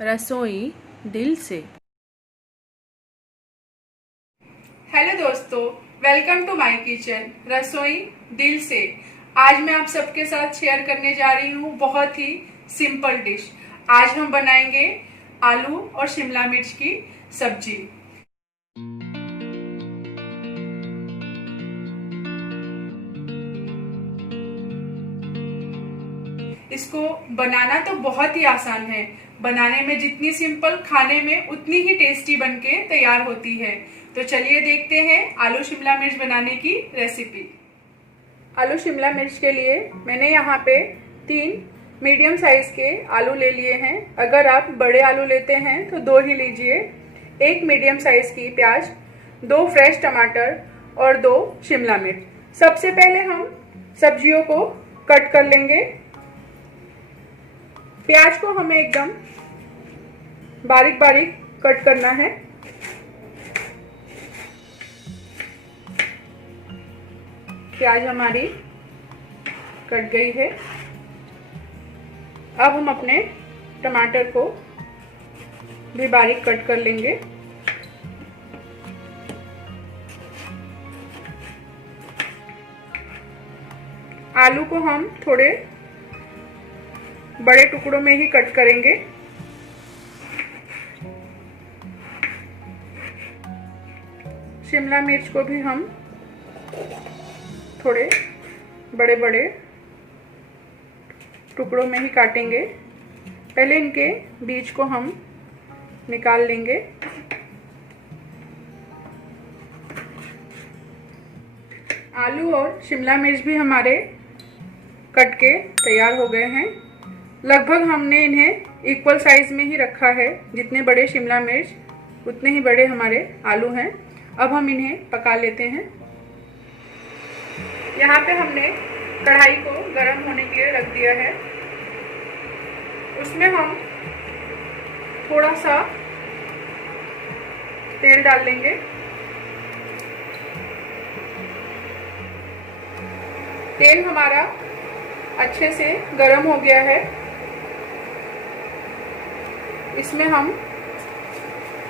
रसोई दिल से। हेलो दोस्तों, वेलकम टू माय किचन रसोई दिल से। आज मैं आप सबके साथ शेयर करने जा रही हूँ बहुत ही सिंपल डिश। आज हम बनाएंगे आलू और शिमला मिर्च की सब्जी। इसको बनाना तो बहुत ही आसान है। बनाने में जितनी सिंपल, खाने में उतनी ही टेस्टी बनके तैयार होती है। तो चलिए देखते हैं आलू शिमला मिर्च बनाने की रेसिपी। आलू शिमला मिर्च के लिए मैंने यहाँ पे 3 मीडियम साइज के आलू ले लिए हैं। अगर आप बड़े आलू लेते हैं तो 2 ही लीजिए। 1 मीडियम साइज की प्याज, 2 फ्रेश टमाटर और 2 शिमला मिर्च। सबसे पहले हम सब्जियों को कट कर लेंगे। प्याज को हमें एकदम बारीक बारीक कट करना है। प्याज हमारी कट गई है। अब हम अपने टमाटर को भी बारीक कट कर लेंगे। आलू को हम थोड़े बड़े टुकड़ों में ही कट करेंगे। शिमला मिर्च को भी हम थोड़े बड़े बड़े टुकड़ों में ही काटेंगे। पहले इनके बीज को हम निकाल लेंगे। आलू और शिमला मिर्च भी हमारे कट के तैयार हो गए हैं। लगभग हमने इन्हें इक्वल साइज में ही रखा है। जितने बड़े शिमला मिर्च उतने ही बड़े हमारे आलू हैं। अब हम इन्हें पका लेते हैं। यहाँ पे हमने कढ़ाई को गर्म होने के लिए रख दिया है। उसमें हम थोड़ा सा तेल डाल लेंगे। तेल हमारा अच्छे से गर्म हो गया है। इसमें हम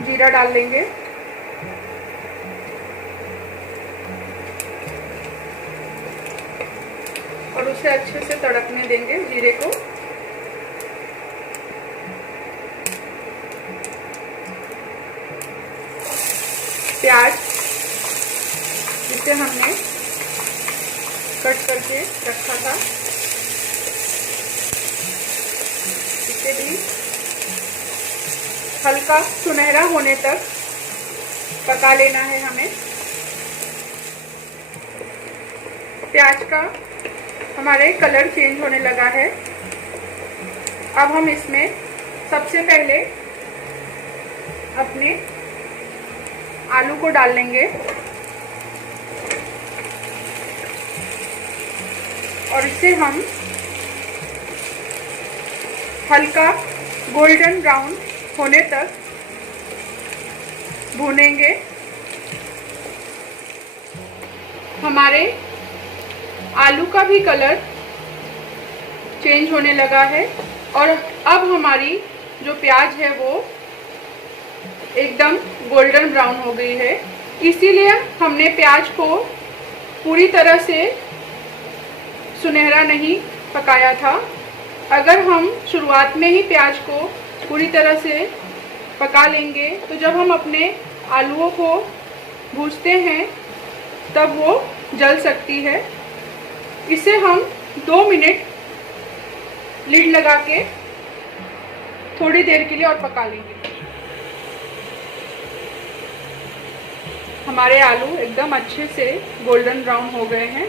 जीरा डाल लेंगे। और उसे अच्छे से तड़कने देंगे जीरे को। प्याज जिसे हमने कट करके रखा था, इसे भी हल्का सुनहरा होने तक पका लेना है हमें। प्याज का हमारे कलर चेंज होने लगा है। अब हम इसमें सबसे पहले अपने आलू को डाल लेंगे और इसे हम हल्का गोल्डन ब्राउन होने तक भूनेंगे। हमारे आलू का भी कलर चेंज होने लगा है और अब हमारी जो प्याज है वो एकदम गोल्डन ब्राउन हो गई है। इसीलिए हमने प्याज को पूरी तरह से सुनहरा नहीं पकाया था। अगर हम शुरुआत में ही प्याज को पूरी तरह से पका लेंगे तो जब हम अपने आलूओं को भूनते हैं तब वो जल सकती है। इसे हम 2 मिनट लिड लगा के थोड़ी देर के लिए और पका लेंगे। हमारे आलू एकदम अच्छे से गोल्डन ब्राउन हो गए हैं।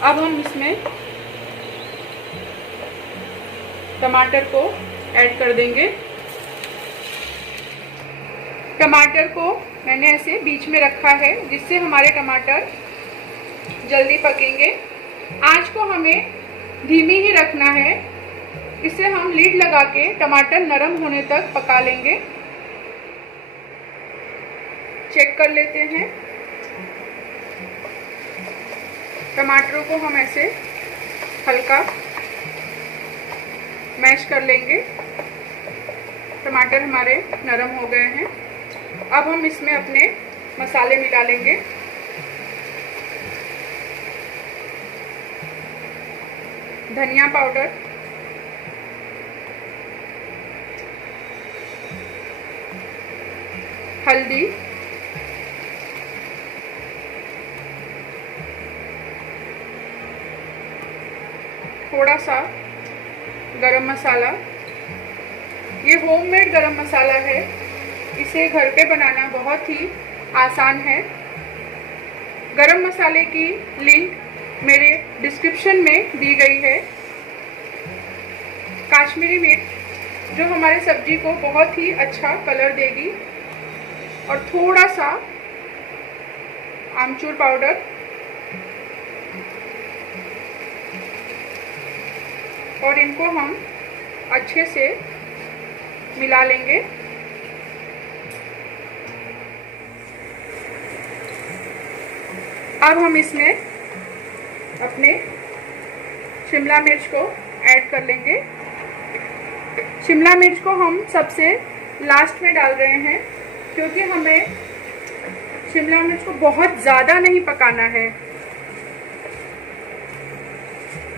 अब हम इसमें टमाटर को ऐड कर देंगे। टमाटर को मैंने ऐसे बीच में रखा है जिससे हमारे टमाटर जल्दी पकेंगे। आंच को हमें धीमी ही रखना है। इसे हम लीड लगा के टमाटर नरम होने तक पका लेंगे। चेक कर लेते हैं। टमाटरों को हम ऐसे हल्का मैश कर लेंगे। टमाटर हमारे नरम हो गए हैं। अब हम इसमें अपने मसाले मिला लेंगे। धनिया पाउडर, हल्दी, थोड़ा सा गरम मसाला। ये होममेड गरम मसाला है, इसे घर पे बनाना बहुत ही आसान है। गरम मसाले की लिंक मेरे डिस्क्रिप्शन में दी गई है। काश्मीरी मिर्च जो हमारे सब्जी को बहुत ही अच्छा कलर देगी, और थोड़ा सा आमचूर पाउडर, और इनको हम अच्छे से मिला लेंगे। अब हम इसमें अपने शिमला मिर्च को ऐड कर लेंगे। शिमला मिर्च को हम सबसे लास्ट में डाल रहे हैं, क्योंकि हमें शिमला मिर्च को बहुत ज़्यादा नहीं पकाना है,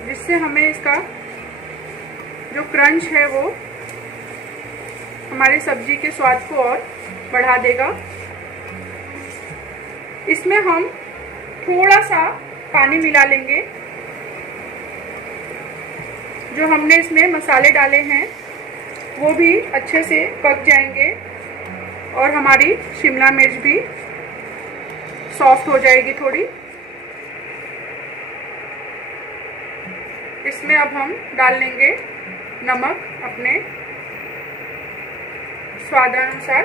जिससे हमें इसका जो क्रंच है वो हमारी सब्जी के स्वाद को और बढ़ा देगा। इसमें हम थोड़ा सा पानी मिला लेंगे। जो हमने इसमें मसाले डाले हैं वो भी अच्छे से पक जाएंगे, और हमारी शिमला मिर्च भी सॉफ्ट हो जाएगी थोड़ी। इसमें अब हम डाल लेंगे नमक अपने स्वादानुसार,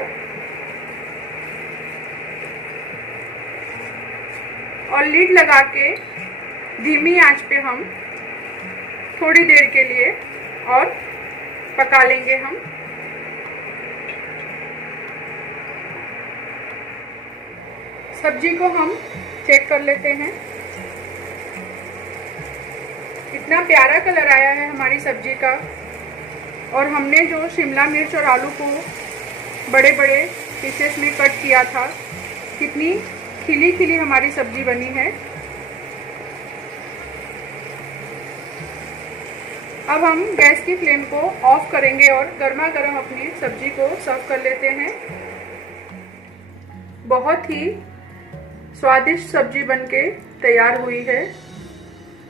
और लीड लगा के धीमी आंच पे हम थोड़ी देर के लिए और पका लेंगे हम। सब्जी को हम चेक कर लेते हैं। इतना प्यारा कलर आया है हमारी सब्जी का, और हमने जो शिमला मिर्च और आलू को बड़े बड़े पीसेस में कट किया था, कितनी खिली खिली हमारी सब्जी बनी है। अब हम गैस की फ्लेम को ऑफ करेंगे और गर्मा गर्म अपनी सब्जी को सर्व कर लेते हैं। बहुत ही स्वादिष्ट सब्जी बनके तैयार हुई है।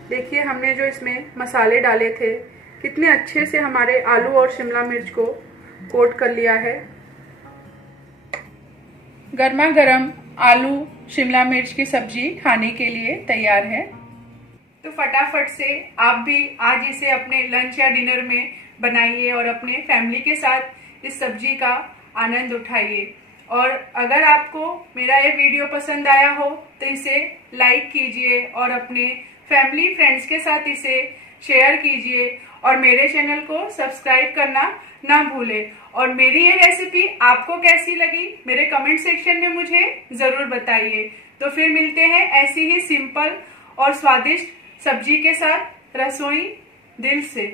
देखिए हमने जो इसमें मसाले डाले थे, कितने अच्छे से हमारे आलू और शिमला मिर्च को कोट कर लिया है। गर्मा गर्म आलू शिमला मिर्च की सब्जी खाने के लिए तैयार है। तो फटाफट से आप भी आज इसे अपने लंच या डिनर में बनाइए और अपने फैमिली के साथ इस सब्जी का आनंद उठाइए। और अगर आपको मेरा ये वीडियो पसंद आया हो तो इसे लाइक कीजिए और अपने फैमिली फ्रेंड्स के साथ इसे शेयर कीजिए, और मेरे चैनल को सब्सक्राइब करना ना भूलें। और मेरी ये रेसिपी आपको कैसी लगी मेरे कमेंट सेक्शन में मुझे जरूर बताइए। तो फिर मिलते हैं ऐसी ही सिंपल और स्वादिष्ट सब्जी के साथ रसोई दिल से।